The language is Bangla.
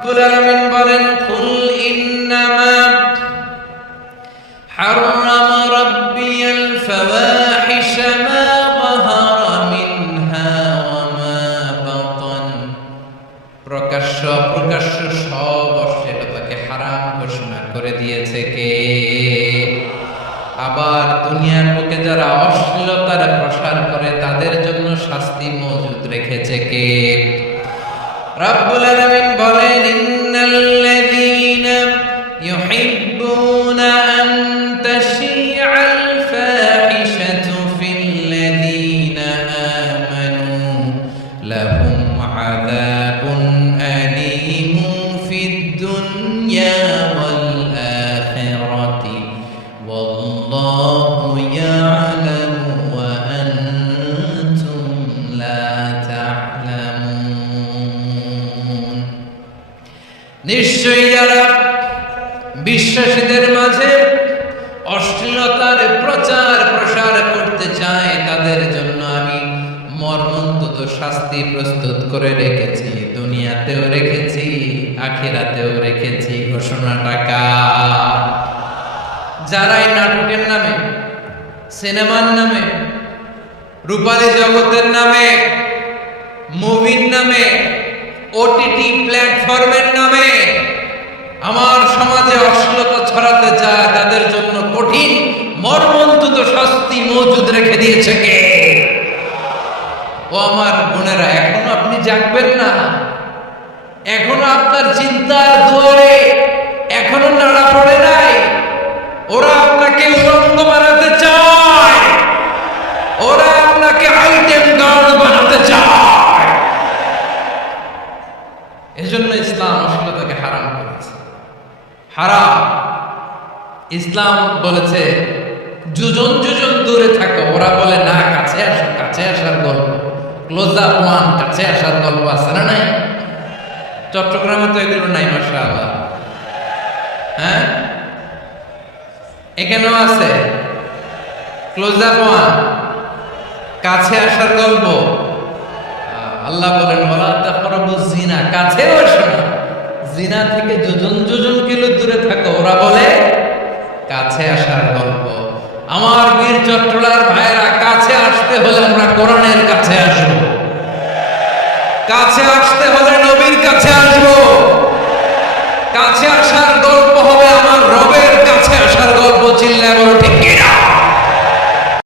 রব্বুল আলামিন বলেন, কুল ইন্নামা হাররামা রাব্বিয়াল ফাওয়াহিশা মা যাহারা মিনহা ওয়া মা বাতান। প্রকাশ্য অপ্রকাশ্য সব অশ্লীলতাকে হারাম ঘোষণা করে দিয়েছে কে? আবার দুনিয়ার বুকে যারা অশ্লীলতার প্রসার করে তাদের জন্য শাস্তি মজুদ রেখেছে কে? রব্বুল আলামিন বলেন, ইন্নাল্লাযীনা ইউহিব্বুনা আন তাশিআল ফাহিশাতু ফিল্লাযীনা আমানু লাহুম আযাবুন আলীমুন ফিদ দুনিয়া ওয়াল আখিরাতি ওয়াল্লাহু ইয়া'লামু ওয়া আনতুম লা তা'লামুন। নিশ্চয়ই যারা বিশ্বাসীদের মাঝে অশ্লীলতার প্রচার প্রসার করতে চায় তাদের জন্য আমি মর্মন্তুদ শাস্তি প্রস্তুত করে রেখেছি, দুনিয়াতেও রেখেছি, আখিরাতেও রেখেছি। ঘোষণাটা কার? যারাই নাটকের নামে, সিনেমার নামে, রূপালী জগতের নামে, মুভির নামে, ওটিটি প্ল্যাটফর্মের নামে আমার সমাজে অশ্লীলতা ছড়াতে চায় তাদের জন্য কঠিন মর্মন্তুদ শাস্তি মজুদ রেখে দিয়েছে কে? ও আমার বোনেরা, এখনো আপনি জাগবেন না? এখনো আপনার চিন্তার দুয়ারে এখনো নাড়া পড়ে নাই? ওরা আপনাকে উলঙ্গ বানাতে চায়, ওরা আপনাকে আইটেম গার্ল বানাতে চায়। এজন্য ইসলাম অশ্লীলতাকে হারাম করেছে। হারাম। ইসলাম বলেছে যুজন যুজন দূরে থাকো, ওরা বলে না কাছে আসো, কাছে আসার গল্প, ক্লোজ আপ ওয়ান, কাছে আসার গল্প আছে না নাই? চট্টগ্রামে তো এগুলো নাই মাশাআল্লাহ। হ্যাঁ, এখানেও আছে ক্লোজ আপ ওয়ান, কাছে আসার গল্প। আল্লাহ বলেন, ওয়ালা তাকরাবুজ জিনা, কাছেও আসো না, জিনা থেকে যোজন যোজন কিলো দূরে থাকো, ওরা বলে কাছে আসার গল্প। আমার বীর চট্টলার ভাইরা, কাছে আসতে হলে আমরা কোরআনের কাছে আসবো, কাছে আসতে হলে নবীর কাছে আসবো, কাছে আসার গল্প হবে আমার রবের কাছে আসার গল্প। চিল্লায় বলো ঠিক কিনা?